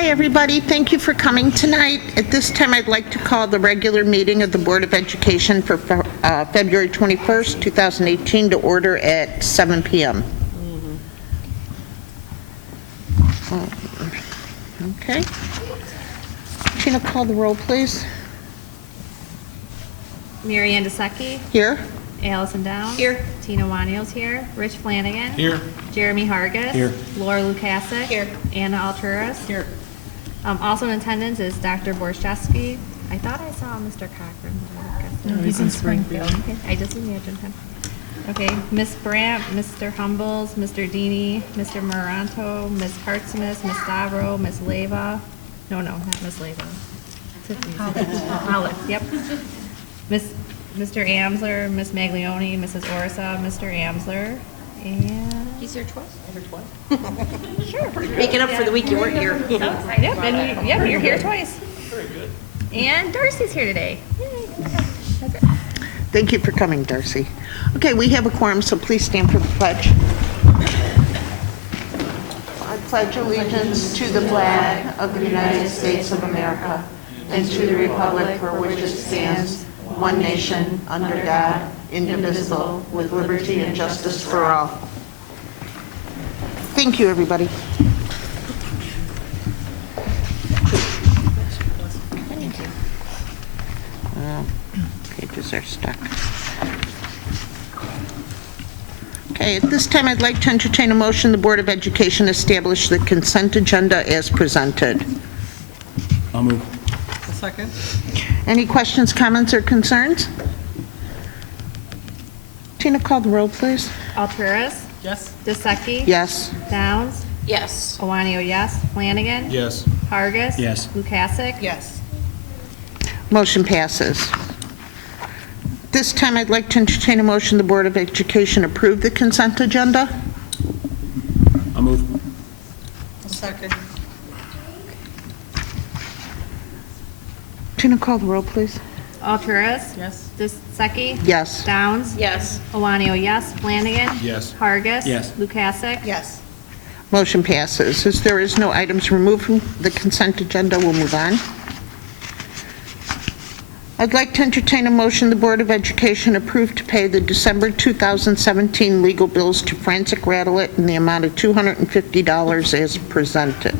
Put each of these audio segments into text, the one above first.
Hi, everybody. Thank you for coming tonight. At this time, I'd like to call the regular meeting of the Board of Education for February 21st, 2018 to order at 7 p.m. Okay. Tina, call the roll, please. Mary Ann DeSecchi. Here. Allison Downs. Here. Tina Wanios here. Rich Flanagan. Here. Jeremy Hargis. Here. Laura Lukasic. Here. Anna Alturas. Here. Also in attendance is Dr. Borszewski. I thought I saw Mr. Cochran. No, he's in Springfield. Okay, I just imagined him. Okay, Miss Brandt, Mr. Humbles, Mr. Dini, Mr. Moranto, Miss Hartsmith, Miss Stavro, Miss Leva. No, not Miss Leva. Hollis, yep. Mr. Amsler, Miss Maglione, Mrs. Orsa, Mr. Amsler, and... He's here twice? Sure. Making up for the week you weren't here. Yep, you're here twice. Very good. And Darcy's here today. Yay. That's it. Thank you for coming, Darcy. Okay, we have a quorum, so please stand for the pledge. I pledge allegiance to the flag of the United States of America and to the republic for which it stands, one nation, under God, indivisible, with liberty and justice for all. Thank you, everybody. Pages are stuck. Okay, at this time, I'd like to entertain a motion the Board of Education establish the consent agenda as presented. I'll move. A second. Any questions, comments, or concerns? Tina, call the roll, please. Alturas, Yes. DeSecchi. Yes. Downs, Yes. Owanio, yes. Flanagan. Yes. Hargis. Yes. Lukasic. Yes. Motion passes. This time, I'd like to entertain a motion the Board of Education approve the consent agenda. I'll move. A second. Tina, call the roll, please. Alturas. Yes. DeSecchi. Yes. Downs. Yes. Owanio, yes. Flanagan. Yes. Hargis. Yes. Lukasic. Yes. Motion passes. As there is no items removed from the consent agenda, we'll move on. I'd like to entertain a motion the Board of Education approve to pay the December 2017 legal bills to Frantic Rattlet in the amount of $250 as presented.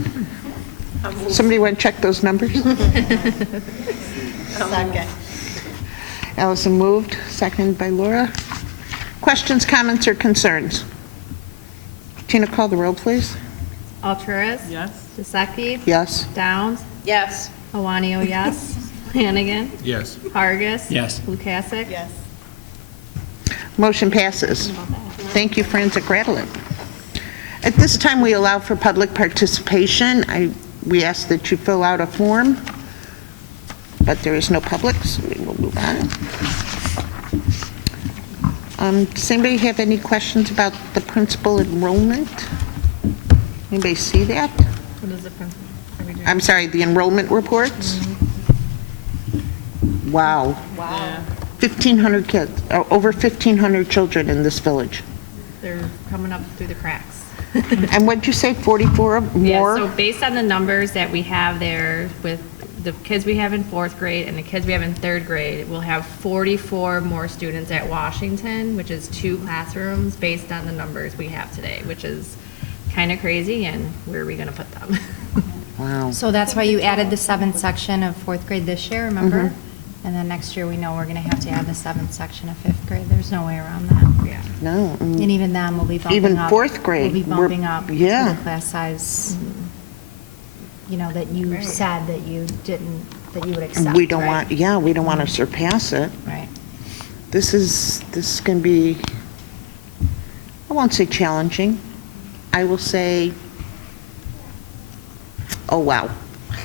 Somebody want to check those numbers? Second. Allison moved, seconded by Laura. Questions, comments, or concerns? Tina, call the roll, please. Alturas. Yes. DeSecchi. Yes. Downs. Yes. Owanio, yes. Flanagan. Yes. Hargis. Yes. Lukasic. Yes. Motion passes. Thank you, Frantic Rattlet. At this time, we allow for public participation. We ask that you fill out a form, but there is no public, so we will move on. Does anybody have any questions about the principal enrollment? Anybody see that? What is the principal? I'm sorry, the enrollment reports? Wow. Wow. 1,500 kids, over 1,500 children in this village. They're coming up through the cracks. And what'd you say, 44 more? Yeah, so based on the numbers that we have there with the kids we have in 4th grade and the kids we have in 3rd grade, we'll have 44 more students at Washington, which is 2 classrooms based on the numbers we have today, which is kind of crazy, and where are we going to put them? Wow. So that's why you added the 7th section of 4th grade this year, remember? And then next year, we know we're going to have to add the 7th section of 5th grade. There's no way around that. Yeah. No. And even then, we'll be bumping Even up. 4th grade, We'll be we're- bumping up to yeah. the class size, that you Right. said that you would accept. We don't right? want, we don't want to surpass it. Right. This is going to be, I won't say challenging. I will say, oh, wow.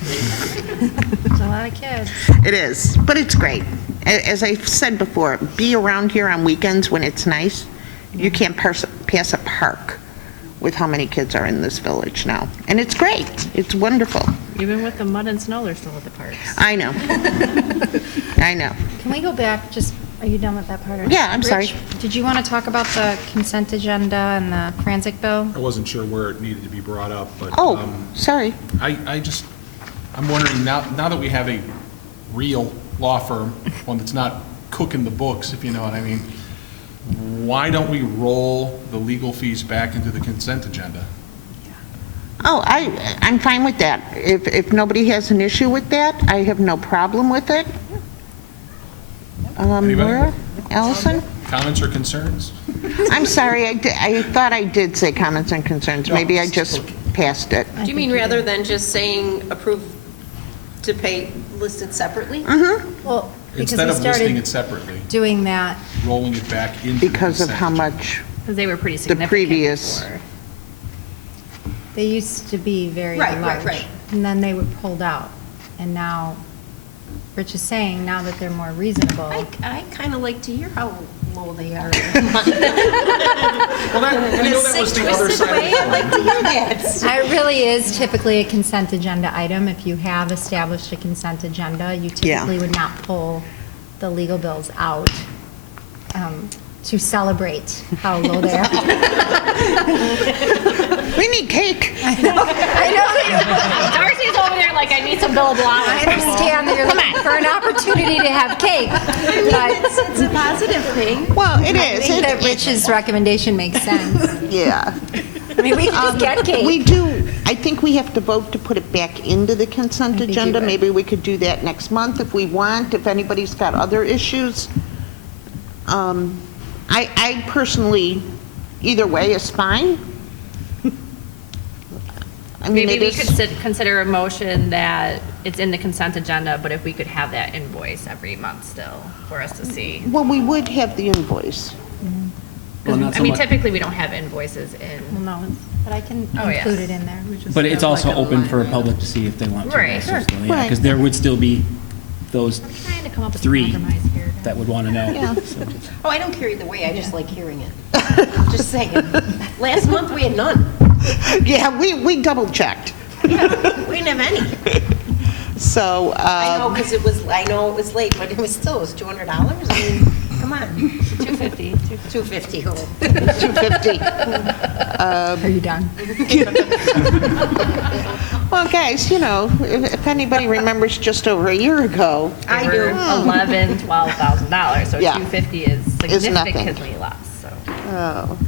There's a lot of kids. It is, but it's great. As I've said before, be around here on weekends when it's nice. You can't pass a park with how many kids are in this village now. And it's great. It's wonderful. Even with the mud and snow, they're still at the parks. I know. I know. Can we go back just Are you done with that part? Or Yeah, I'm sorry. Rich, did you want to talk about the consent agenda and the forensic bill? I wasn't sure where it needed to be brought up, but. Oh, sorry. I'm wondering, now that we have a real law firm, one that's not cooking the books, if you know what I mean, why don't we roll the legal fees back into the consent agenda? Oh, I'm fine with that. If nobody has an issue with that, I have no problem with it. Anybody? Laura? Allison? Comments or concerns? I'm sorry, I thought I did say comments and concerns. Maybe I just passed it. Do you mean rather than just saying approve to pay listed separately? Well, because Instead we of listing it started separately, doing that, rolling it back into the Because of consent how agenda. much, Because they were pretty the significant. previous, before. they used to be very Right, large. right. And then they were pulled out. And now, Rich is saying, now that they're more reasonable. I kind of like to hear how low they are. Well, I know that was the other side of the I'd like to hear that. It really is typically a consent agenda item. If you have established a consent agenda, you typically would not pull the legal bills out to celebrate how low they are. we need cake. I know. Darcy's over there like, I need some billable I hours. understand that you're looking for an opportunity to have cake, but It's a positive thing. Well, it I is. think that Rich's recommendation makes sense. Yeah. I mean, we can just get cake. We do, I think we have to vote to put it back into the consent think you agenda. would. Maybe we could do that next month if we want, if anybody's got other issues. I personally, either way is fine. I mean, Maybe it we is- could consider a motion that it's in the consent agenda, but if we could have that invoice every month still for us to see. Well, we would have the invoice. Well, not I so mean, much. typically, we don't have invoices Well, in. no, but I can Oh, yes. include it in there. But it's also open for the public to see if they want to. Right. also Sure. still, yeah, Right. because there would still be those I'm trying to come up with a three compromise here. that would want to know. Yeah. So- Oh, I don't care either way, I just like hearing it. Just saying. Last month, we had none. Yeah, we double checked. We didn't have any. So, I know, because I know it was late, but it was $200. I mean, come on. 250. 250. 250. Are you done? Well, guys, you know, if anybody remembers just over a year ago, I They do. were $11,000, $12,000, so Yeah. 250 is Is nothing. significantly less, so. oh.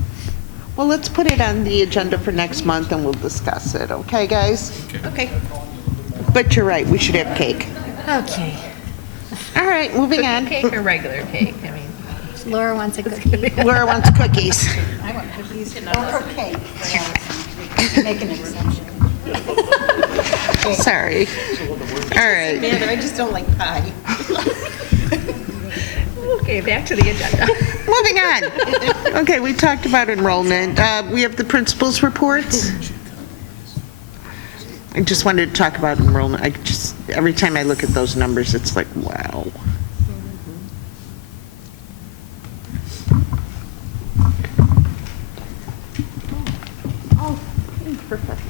Well, let's put it on the agenda for next month and we'll discuss it, okay, guys? Okay. But you're right, we should have cake. Okay. All right, moving on. Cake or regular cake, I mean. Laura wants a cookie. Laura wants cookies. Okay. Make an exception. Sorry. All right. Man, I just don't like pie. Okay, back to the agenda. Moving on. Okay, we talked about enrollment. We have the principal's reports. I just wanted to talk about enrollment. Every time I look at those numbers, it's like, wow. Oh, perfect.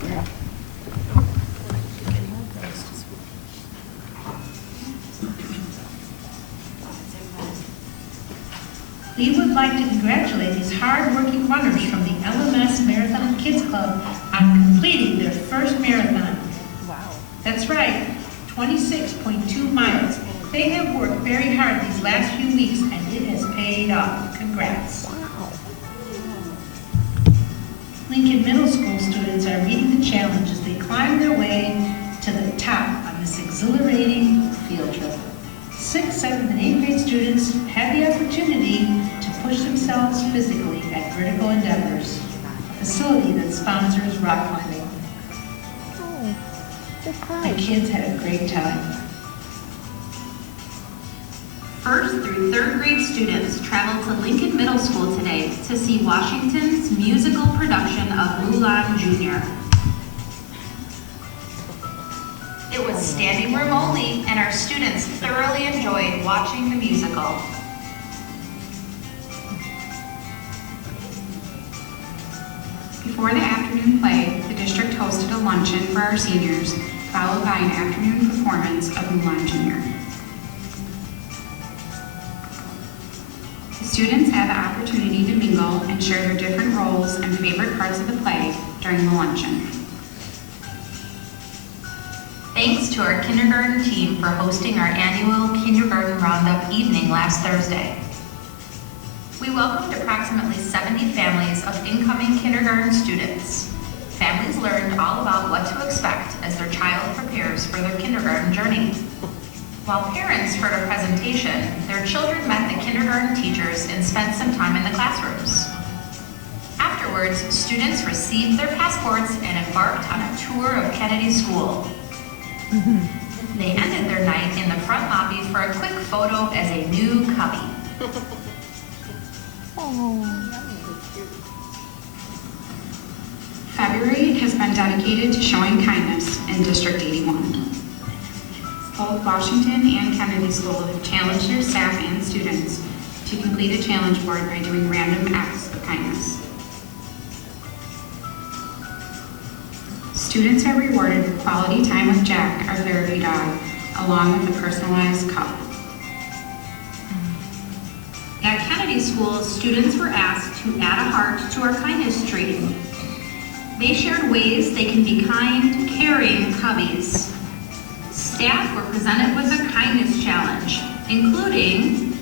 We would like to congratulate these hard-working runners from the LMS Marathon Kids Club on completing their first marathon. Wow. That's right, 26.2 miles. They have worked very hard these last few weeks, and it has paid off. Congrats. Lincoln Middle School students are meeting the challenge as they climb their way to the top on this exhilarating field trip. 6th, 7th, and 8th grade students had the opportunity to push themselves physically at Vertical Endeavors, a facility that sponsors rock climbing. The kids had a great time. 1st through 3rd grade students traveled to Lincoln Middle School today to see Washington's musical production of Mulan Jr. It was standing room only, and our students thoroughly enjoyed watching the musical. Before the afternoon play, the district hosted a luncheon for our seniors, followed by an afternoon performance of Mulan Jr. Students have the opportunity to mingle and share their different roles and favorite parts of the play during the luncheon. Thanks to our kindergarten team for hosting our annual Kindergarten Roundup evening last Thursday. We welcomed approximately 70 families of incoming kindergarten students. Families learned all about what to expect as their child prepares for their kindergarten journey. While parents heard a presentation, their children met the kindergarten teachers and spent some time in the classrooms. Afterwards, students received their passports and embarked on a tour of Kennedy School. They ended their night in the front lobby for a quick photo as a new cubby. February has been dedicated to showing kindness in District 81. Both Washington and Kennedy School have challenged their staff and students to complete a challenge board by doing random acts of kindness. Students are rewarded with quality time with Jack, our therapy dog, along with a personalized cup. At Kennedy School, students were asked to add a heart to our kindness tree. They shared ways they can be kind, caring cubbies. Staff were presented with a kindness challenge, including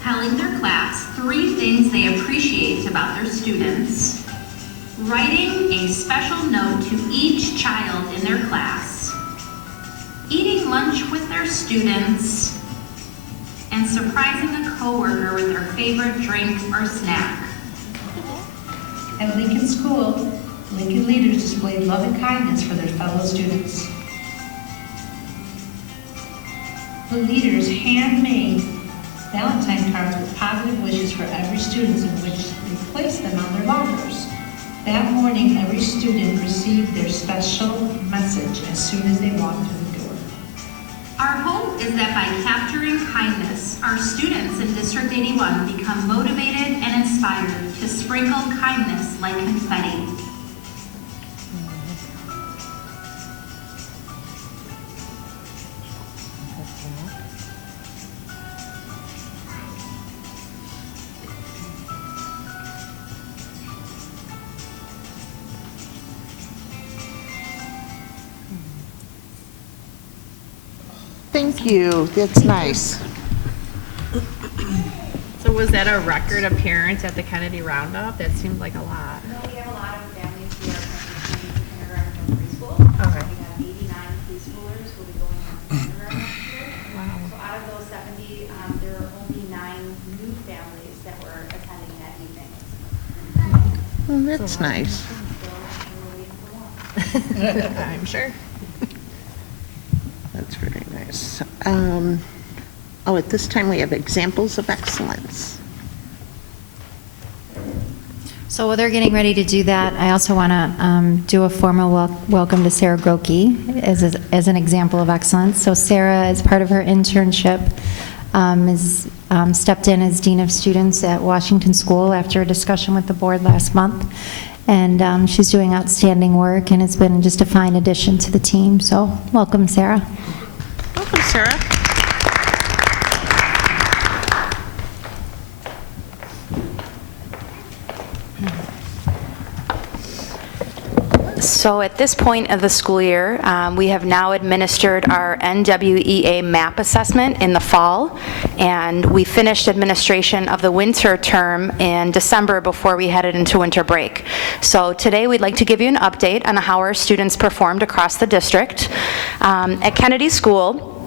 telling their class 3 things they appreciate about their students, writing a special note to each child in their class, eating lunch with their students, and surprising a coworker with their favorite drink or snack. At Lincoln School, Lincoln leaders displayed love and kindness for their fellow students. The leaders handmade Valentine cards with positive wishes for every student in which they placed them on their lockers. That morning, every student received their special message as soon as they walked through the door. Our hope is that by capturing kindness, our students in District 81 become motivated and inspired to sprinkle kindness like confetti. Thank you, that's nice. So was that a record appearance at the Kennedy Roundup? That seemed like a lot. No, we have a lot of families who are transitioning to kindergarten from preschool. Okay. We have 89 preschoolers who will be going on to kindergarten next year. Wow. So out of those 70, there are only 9 new families that were attending that evening. Well, that's nice. So we're waiting for more. I'm sure. That's very nice. At this time, we have examples of excellence. So while they're getting ready to do that, I also want to do a formal welcome to Sarah Grokey as an example of excellence. So Sarah, as part of her internship, has stepped in as Dean of Students at Washington School after a discussion with the board last month. And she's doing outstanding work and has been just a fine addition to the team. So welcome, Sarah. Welcome, Sarah. So at this point of the school year, we have now administered our NWEA MAP assessment in the fall, and we finished administration of the winter term in December before we headed into winter break. So today we'd like to give you an update on how our students performed across the district. At Kennedy School,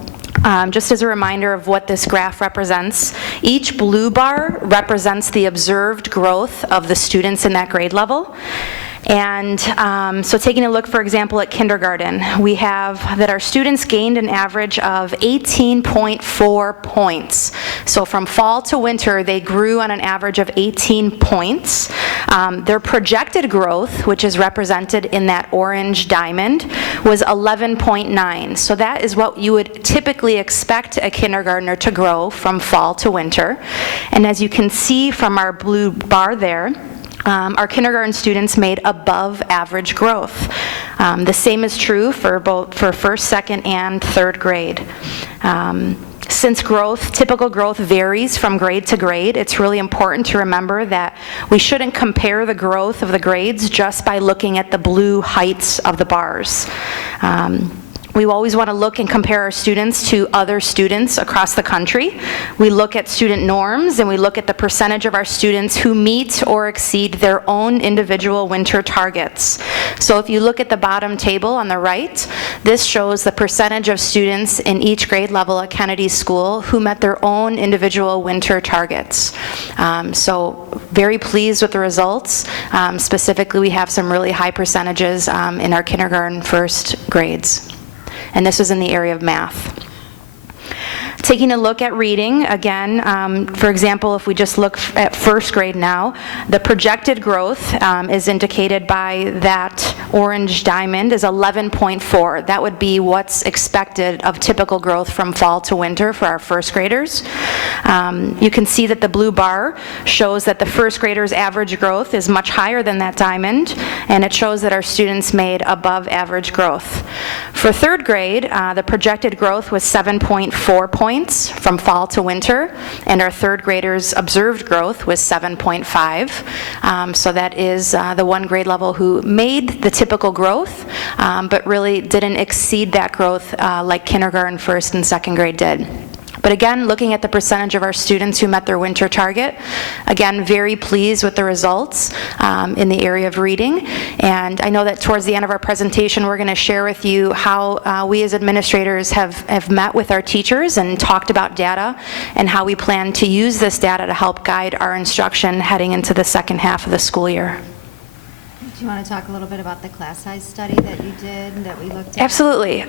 just as a reminder of what this graph represents, each blue bar represents the observed growth of the students in that grade level. And so taking a look, for example, at kindergarten, we have that our students gained an average of 18.4 points. So from fall to winter, they grew on an average of 18 points. Their projected growth, which is represented in that orange diamond, was 11.9. So that is what you would typically expect a kindergartner to grow from fall to winter. And as you can see from our blue bar there, our kindergarten students made above average growth. The same is true for first, second, and third grade. Since typical growth varies from grade to grade, it's really important to remember that we shouldn't compare the growth of the grades just by looking at the blue heights of the bars. We always want to look and compare our students to other students across the country. We look at student norms, and we look at the percentage of our students who meet or exceed their own individual winter targets. So if you look at the bottom table on the right, this shows the percentage of students in each grade level at Kennedy School who met their own individual winter targets. So very pleased with the results. Specifically, we have some really high percentages in our kindergarten first grades. And this is in the area of math. Taking a look at reading, again, for example, if we just look at first grade now, the projected growth is indicated by that orange diamond is 11.4. That would be what's expected of typical growth from fall to winter for our first graders. You can see that the blue bar shows that the first graders' average growth is much higher than that diamond, and it shows that our students made above average growth. For third grade, the projected growth was 7.4 points from fall to winter, and our third graders' observed growth was 7.5. So that is the one grade level who made the typical growth, but really didn't exceed that growth like kindergarten first and second grade did. But again, looking at the percentage of our students who met their winter target, again, very pleased with the results in the area of reading. And I know that towards the end of our presentation, we're going to share with you how we as administrators have met with our teachers and talked about data and how we plan to use this data to help guide our instruction heading into the second half of the school year. Do you want to talk a little bit about the class size study that you did, that we looked at? Absolutely.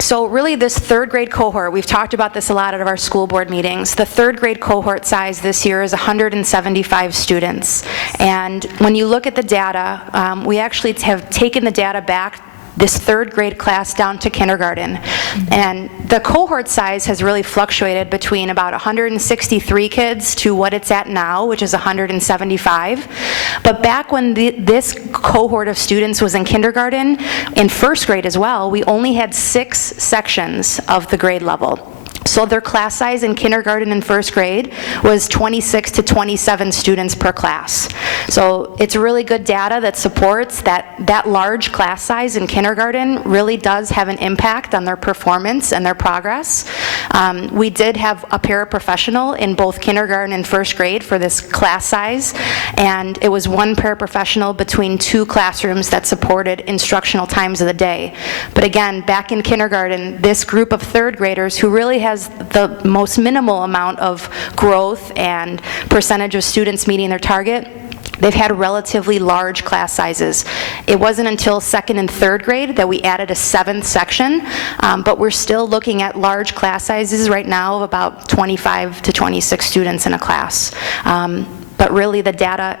So really this third grade cohort, we've talked about this a lot at our school board meetings. The third grade cohort size this year is 175 students. And when you look at the data, we actually have taken the data back this third grade class down to kindergarten. And the cohort size has really fluctuated between about 163 kids to what it's at now, which is 175. But back when this cohort of students was in kindergarten, in first grade as well, we only had 6 sections of the grade level. So their class size in kindergarten and first grade was 26 to 27 students per class. So it's really good data that supports that large class size in kindergarten really does have an impact on their performance and their progress. We did have a paraprofessional in both kindergarten and first grade for this class size, and it was one paraprofessional between 2 classrooms that supported instructional times of the day. But again, back in kindergarten, this group of third graders who really has the most minimal amount of growth and percentage of students meeting their target, they've had relatively large class sizes. It wasn't until second and third grade that we added a 7th section, but we're still looking at large class sizes right now of about 25 to 26 students in a class. But really the data,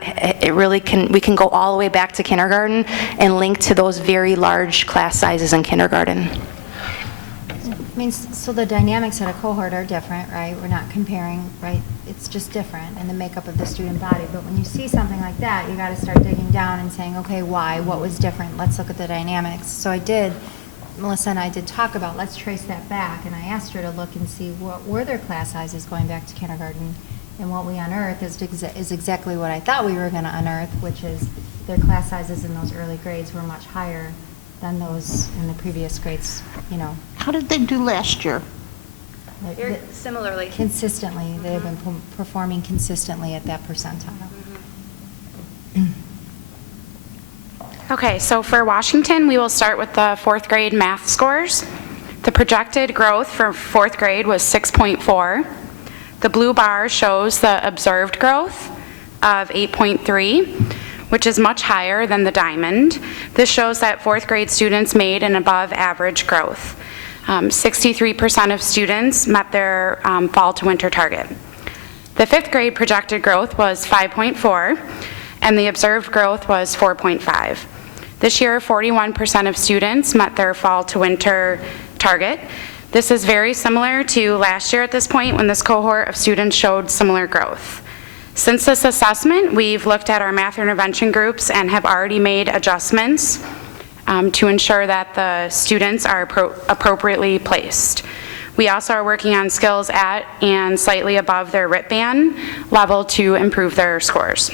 we can go all the way back to kindergarten and link to those very large class sizes in kindergarten. I mean, so the dynamics at a cohort are different, right? We're not comparing, right? It's just different in the makeup of the student body. But when you see something like that, you got to start digging down and saying, okay, why? What was different? Let's look at the dynamics. So Melissa and I did talk about, let's trace that back. And I asked her to look and see what were their class sizes going back to kindergarten. And what we unearthed is exactly what I thought we were going to unearth, which is their class sizes in those early grades were much higher than those in the previous grades, you know. How did they do last year? Very similarly. Consistently, they've been performing consistently at that percentile. Okay, so for Washington, we will start with the 4th grade math scores. The projected growth for 4th grade was 6.4. The blue bar shows the observed growth of 8.3. which is much higher than the diamond. This shows that 4th grade students made an above average growth. 63% of students met their fall to winter target. The 5th grade projected growth was 5.4, and the observed growth was 4.5. This year, 41% of students met their fall to winter target. This is very similar to last year at this point when this cohort of students showed similar growth. Since this assessment, we've looked at our math intervention groups and have already made adjustments to ensure that the students are appropriately placed. We also are working on skills at and slightly above their RIT band level to improve their scores.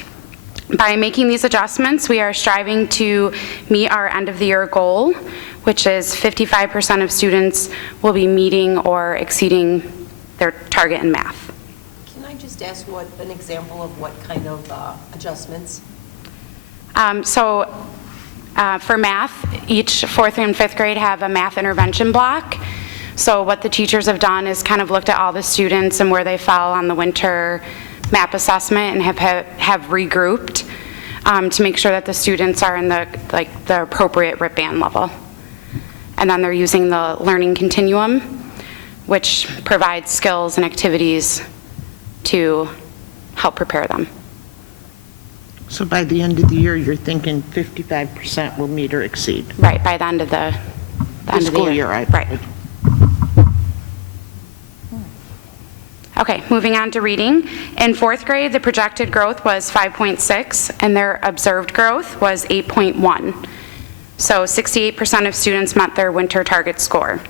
By making these adjustments, we are striving to meet our end-of-the-year goal, which is 55% of students will be meeting or exceeding their target in math. Can I just ask what, an example of what kind of adjustments? For math, each 4th and 5th grade have a math intervention block. So what the teachers have done is kind of looked at all the students and where they fell on the winter map assessment and have regrouped to make sure that the students are in the appropriate RIT band level. And then they're using the learning continuum, which provides skills and activities to help prepare them. So by the end of the year, you're thinking 55% will meet or exceed? Right, by the end of the School year, right. Okay, moving on to reading. In 4th grade, the projected growth was 5.6, and their observed growth was 8.1. So 68% of students met their winter target score.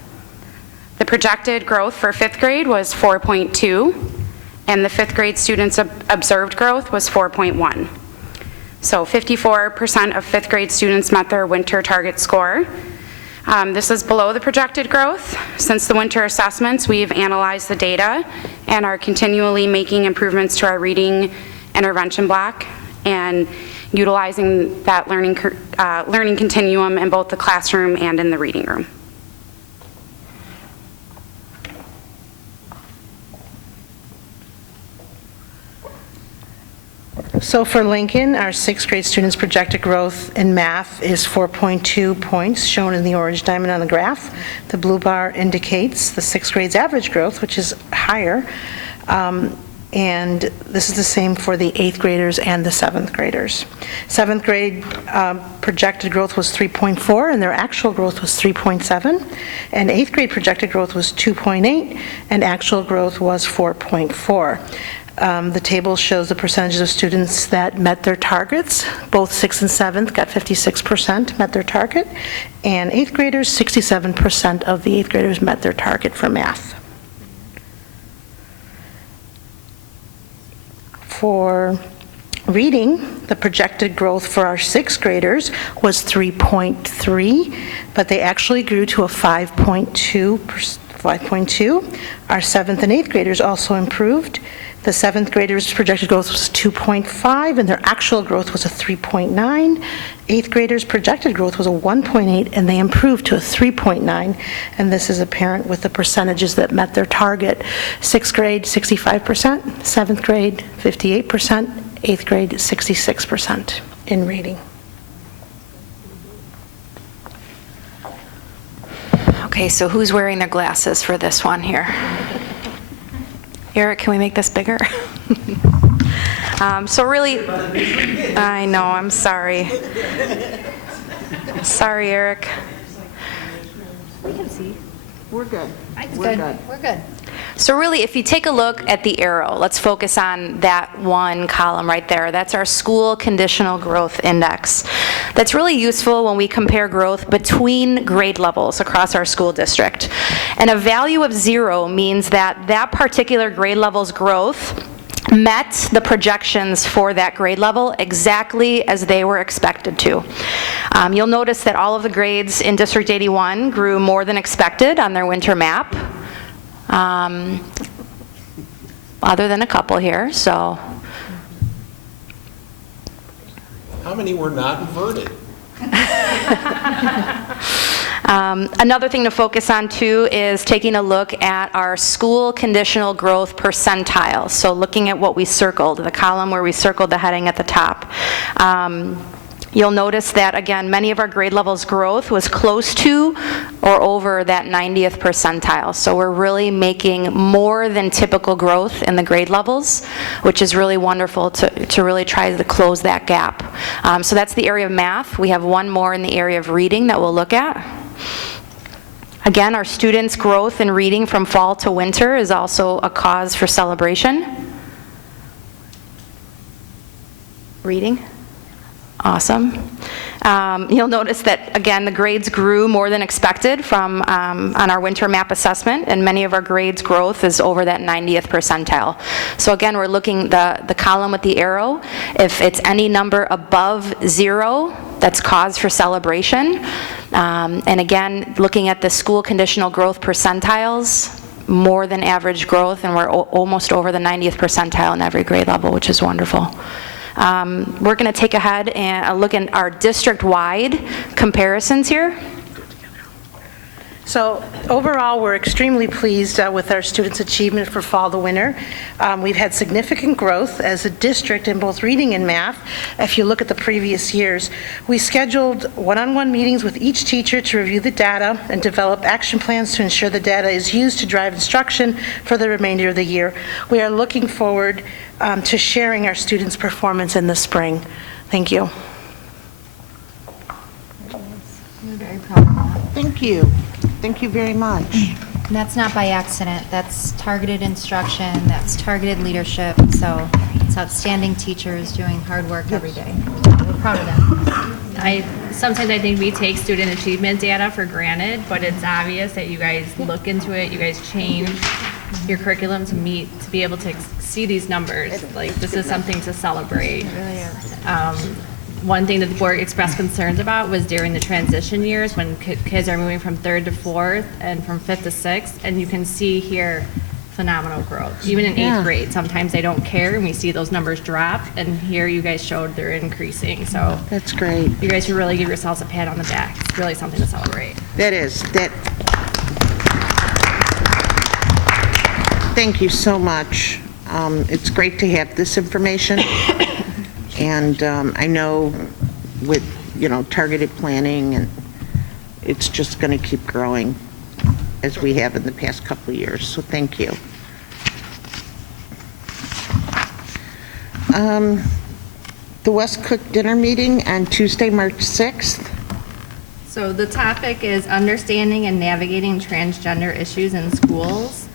The projected growth for 5th grade was 4.2, and the 5th grade students' observed growth was 4.1. So 54% of 5th grade students met their winter target score. This is below the projected growth. Since the winter assessments, we've analyzed the data and are continually making improvements to our reading intervention block and utilizing that learning continuum in both the classroom and in the reading room. So for Lincoln, our 6th grade students' projected growth in math is 4.2 points, shown in the orange diamond on the graph. The blue bar indicates the 6th grade's average growth, which is higher. And this is the same for the 8th graders and the 7th graders. 7th grade projected growth was 3.4, and their actual growth was 3.7. And 8th grade projected growth was 2.8, and actual growth was 4.4. The table shows the percentages of students that met their targets. Both 6th and 7th got 56% met their target, and 8th graders, 67% of the 8th graders met their target for math. For reading, the projected growth for our 6th graders was 3.3, but they actually grew to a 5.2. Our 7th and 8th graders also improved. The 7th graders' projected growth was 2.5, and their actual growth was a 3.9. 8th graders' projected growth was a 1.8, and they improved to a 3.9. And this is apparent with the percentages that met their target. 6th grade, 65%, 7th grade, 58%, 8th grade, 66% in reading. Okay, so who's wearing their glasses for this one here? Eric, can we make this bigger? So really, I know, I'm sorry. Sorry, Eric. We can see. We're good. We're good. So really, if you take a look at the arrow, let's focus on that one column right there. That's our school conditional growth index. That's really useful when we compare growth between grade levels across our school district. And a value of 0 means that that particular grade level's growth met the projections for that grade level exactly as they were expected to. You'll notice that all of the grades in District 81 grew more than expected on their winter map. Other than a couple here, so. How many were not inverted? Another thing to focus on too is taking a look at our school conditional growth percentile. So looking at what we circled, the column where we circled the heading at the top. You'll notice that, again, many of our grade levels growth was close to or over that 90th percentile. So we're really making more than typical growth in the grade levels, which is really wonderful to really try to close that gap. So that's the area of math. We have one more in the area of reading that we'll look at. Again, our students' growth in reading from fall to winter is also a cause for celebration. Reading. Awesome. You'll notice that, again, the grades grew more than expected from on our winter map assessment, and many of our grades growth is over that 90th percentile. So again, we're looking, the column with the arrow, if it's any number above 0, that's cause for celebration. And again, looking at the school conditional growth percentiles, more than average growth, and we're almost over the 90th percentile in every grade level, which is wonderful. We're going to take ahead and look at our district-wide comparisons here. So overall, we're extremely pleased with our students' achievement for fall to winter. We've had significant growth as a district in both reading and math. If you look at the previous years, we scheduled one-on-one meetings with each teacher to review the data and develop action plans to ensure the data is used to drive instruction for the remainder of the year. We are looking forward to sharing our students' performance in the spring. Thank you. We're very proud of that. Thank you. Thank you very much. And that's not by accident. That's targeted instruction, that's targeted leadership, so it's outstanding teachers doing hard work every day. We're proud of them. Sometimes I think we take student achievement data for granted, but it's obvious that you guys look into it, you guys change your curriculum to be able to see these numbers. Like, this is something to celebrate. It really is. One thing that the board expressed concerns about was during the transition years when kids are moving from 3rd to 4th and from 5th to 6th, and you can see here phenomenal growth. Even in 8th grade, sometimes they don't care, and we see those numbers drop, and here you guys showed they're increasing. So That's great. you guys should really give yourselves a pat on the back. It's really something to celebrate. That is. Thank you so much. It's great to have this information. And I know with, targeted planning, and it's just going to keep growing as we have in the past couple of years. So thank you. The West Cook dinner meeting on Tuesday, March 6th. So the topic is understanding and navigating transgender issues in schools.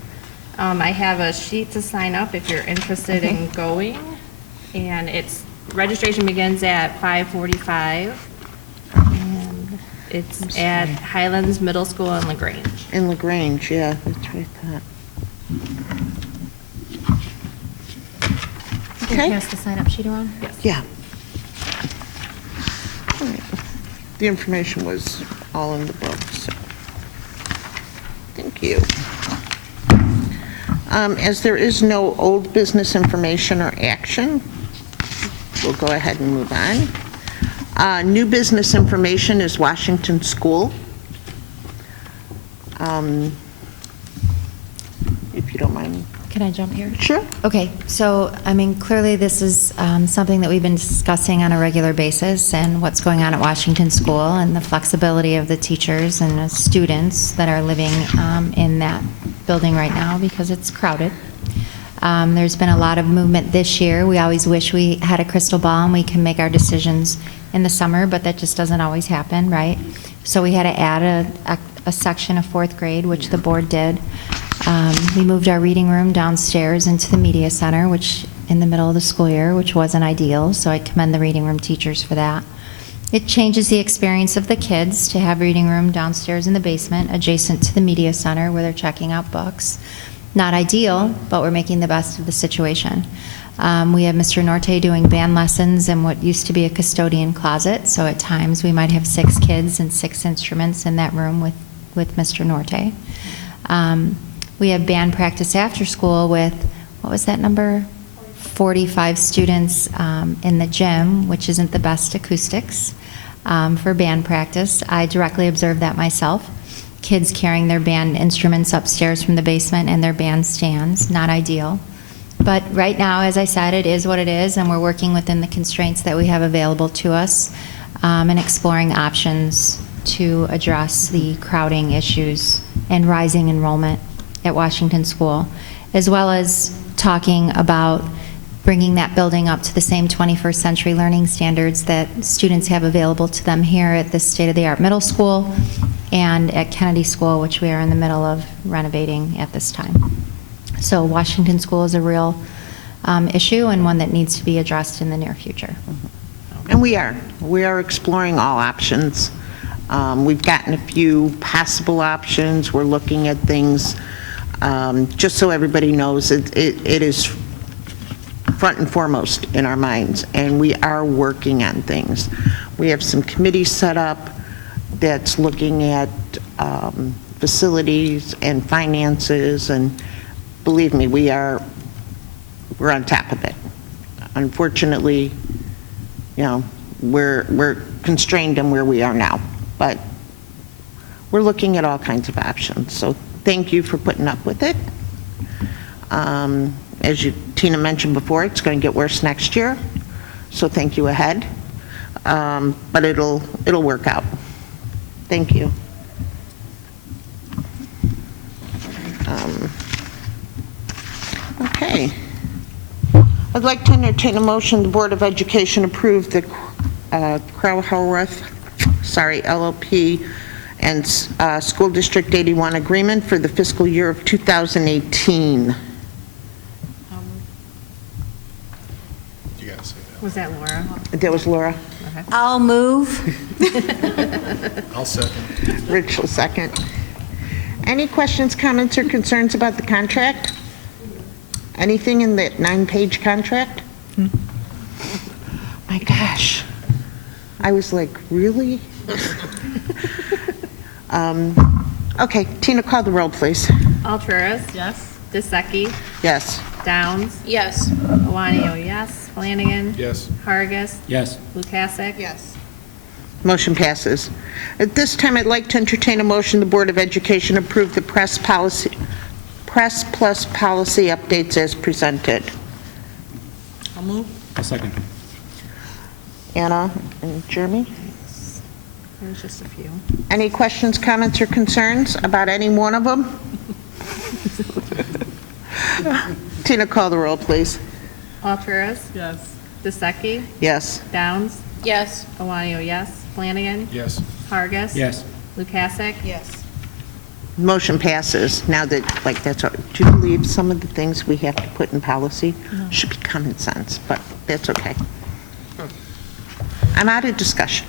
I have a sheet to sign up if you're interested in going, and registration begins at 5:45, and it's at Highlands Middle School in LaGrange. In LaGrange, yeah, that's right. Can you Okay. pass the sign-up sheet around? Yes. Yeah. All right. The information was all in the book, so thank you. As there is no old business information or action, we'll go ahead and move on. New business information is Washington School. If you don't mind. Can I jump here? Sure. Okay, so, clearly this is something that we've been discussing on a regular basis, and what's going on at Washington School and the flexibility of the teachers and the students that are living in that building right now because it's crowded. There's been a lot of movement this year. We always wish we had a crystal ball and we can make our decisions in the summer, but that just doesn't always happen, right? So we had to add a section of 4th grade, which the board did. We moved our reading room downstairs into the media center, which in the middle of the school year, which wasn't ideal, so I commend the reading room teachers for that. It changes the experience of the kids to have reading room downstairs in the basement, adjacent to the media center where they're checking out books. Not ideal, but we're making the best of the situation. We have Mr. Norte doing band lessons in what used to be a custodian closet, so at times we might have 6 kids and 6 instruments in that room with Mr. Norte. We have band practice after school with, what was that number? 45 students in the gym, which isn't the best acoustics for band practice. I directly observed that myself. Kids carrying their band instruments upstairs from the basement and their band stands, not ideal. But right now, as I said, it is what it is, and we're working within the constraints that we have available to us and exploring options to address the crowding issues and rising enrollment at Washington School, as well as talking about bringing that building up to the same 21st century learning standards that students have available to them here at the state-of-the-art middle school and at Kennedy School, which we are in the middle of renovating at this time. So Washington School is a real issue and one that needs to be addressed in the near future. And we are exploring all options. We've gotten a few possible options. We're looking at things, just so everybody knows, it is front and foremost in our minds, and we are working on things. We have some committees set up that's looking at facilities and finances, and believe me, we're on top of it. Unfortunately, you know, we're constrained in where we are now, but we're looking at all kinds of options. So thank you for putting up with it. As Tina mentioned before, it's going to get worse next year, so thank you ahead. But it'll work out. Thank you. Okay. I'd like to entertain a motion the Board of Education approve the Cohort, LLP and School District 81 agreement for the fiscal year of 2018. You gotta say that. Was that Laura? That was Laura. I'll move. I'll second. Rich will second. Any questions, comments, or concerns about the contract? Anything in that 9-page contract? My gosh. I was like, really? Okay, Tina, call the roll, please. Alturas. Yes. DeSecchi. Yes. Downs. Yes. Iwanio, yes. Flanagan. Yes. Hargis. Yes. Lukasik. Yes. Motion passes. At this time, I'd like to entertain a motion the Board of Education approve the press plus policy updates as presented. I'll move. A second. Anna and Jeremy? There's just a few. Any questions, comments, or concerns about any one of them? Tina, call the roll, please. Alturas. Yes. DeSecchi. Yes. Downs. Yes. Iwanio, yes. Flanagan. Yes. Hargis. Yes. Lukasik. Yes. Motion passes. Now that, like, that's, do you believe some of the things we have to put in policy should be common sense, but that's okay. I'm out of discussion.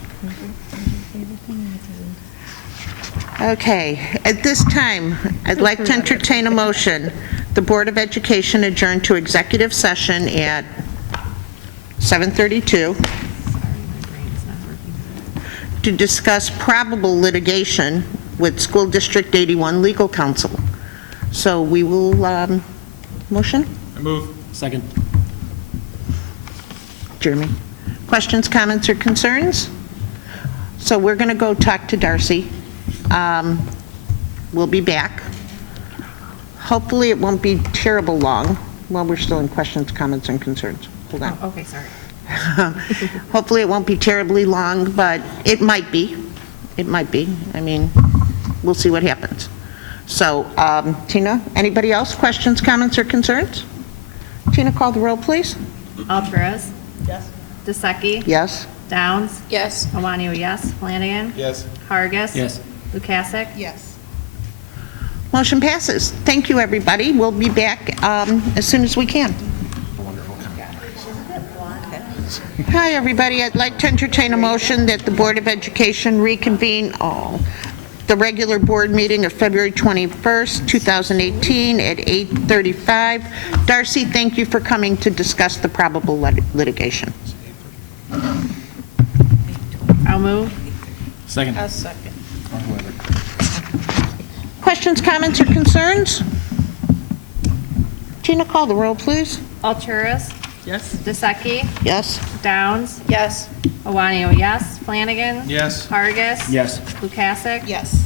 Okay, at this time, I'd like to entertain a motion. The Board of Education adjourn to executive session at 7:32 to discuss probable litigation with School District 81 Legal Counsel. So we will, motion? I move. Second. Jeremy? Questions, comments, or concerns? So we're going to go talk to Darcy. We'll be back. Hopefully it won't be terrible long. Well, we're still in questions, comments, and concerns. Hold on. Oh, okay, sorry. Hopefully it won't be terribly long, but it might be. It might be. I mean, we'll see what happens. So, Tina, anybody else? Questions, comments, or concerns? Tina, call the roll, please. Alturas. Yes. DeSecchi. Yes. Downs. Yes. Iwanio, yes. Flanagan. Yes. Hargis. Yes. Lukasik. Yes. Motion passes. Thank you, everybody. We'll be back as soon as we can. Hi, everybody. I'd like to entertain a motion that the Board of Education reconvene the regular board meeting of February 21st, 2018 at 8:35. Darcy, thank you for coming to discuss the probable litigation. I'll move. Second. A second. Or whoever. Questions, comments, or concerns? Tina, call the roll, please. Alturas. Yes. DeSecchi. Yes. Downs. Yes. Iwanio, yes. Flanagan. Yes. Hargis. Yes. Lukasik. Yes.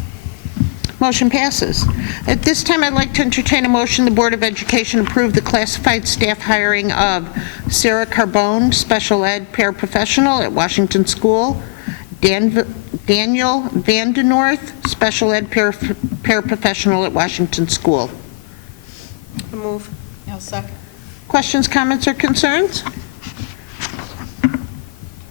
Motion passes. At this time, I'd like to entertain a motion the Board of Education approve the classified staff hiring of Sarah Carbone, special ed paraprofessional at Washington School, Daniel Vandenorth, special ed paraprofessional at Washington School. I'll move. I'll second. Questions, comments, or concerns?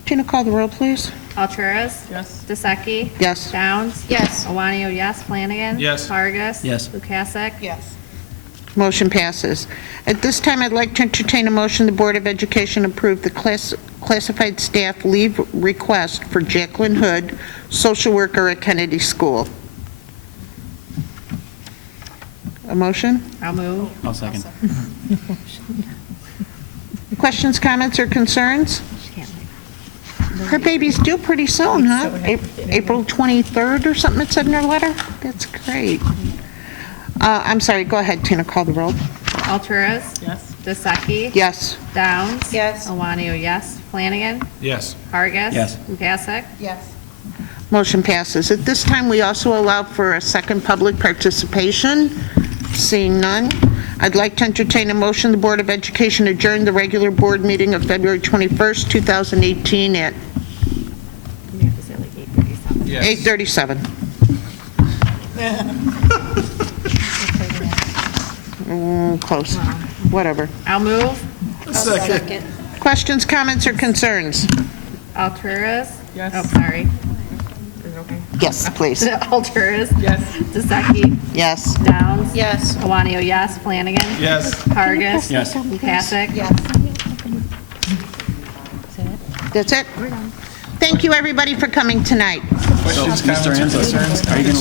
Tina, call the roll, please. Alturas. Yes. DeSecchi. Yes. Downs. Yes. Iwanio, yes. Flanagan. Yes. Hargis. Yes. Lukasik. Yes. Motion passes. At this time, I'd like to entertain a motion the Board of Education approve the classified staff leave request for Jacqueline Hood, social worker at Kennedy School. A motion? I'll move. I'll second. Questions, comments, or concerns? Her baby's due pretty soon, huh? April 23rd or something it said in her letter? That's great. I'm sorry, go ahead, Tina, call the roll. Alturas. Yes. DeSeki. Yes. Downs. Yes. Iwanio, yes. Flanagan. Yes. Vargas. Yes. Mukasek. Yes. Motion passes. At this time, we also allow for a second public participation. Seeing none, I'd like to entertain a motion the Board of Education adjourn the regular board meeting of February 21st, 2018 at You have to say like 8:37. Yes. 8:37. Close. Whatever. I'll move. Second. Questions, comments, or concerns? Alturas. Yes. Oh, sorry. Is it okay? Yes, please. Alturas. Yes. DeSeki. Yes. Downs. Yes. Iwanio, yes. Flanagan. Yes. Vargas. Yes. Mukasek. Yes. That's it? Thank you, everybody, for coming tonight. Questions, Mr. comments, or Anzo, concerns? are you going to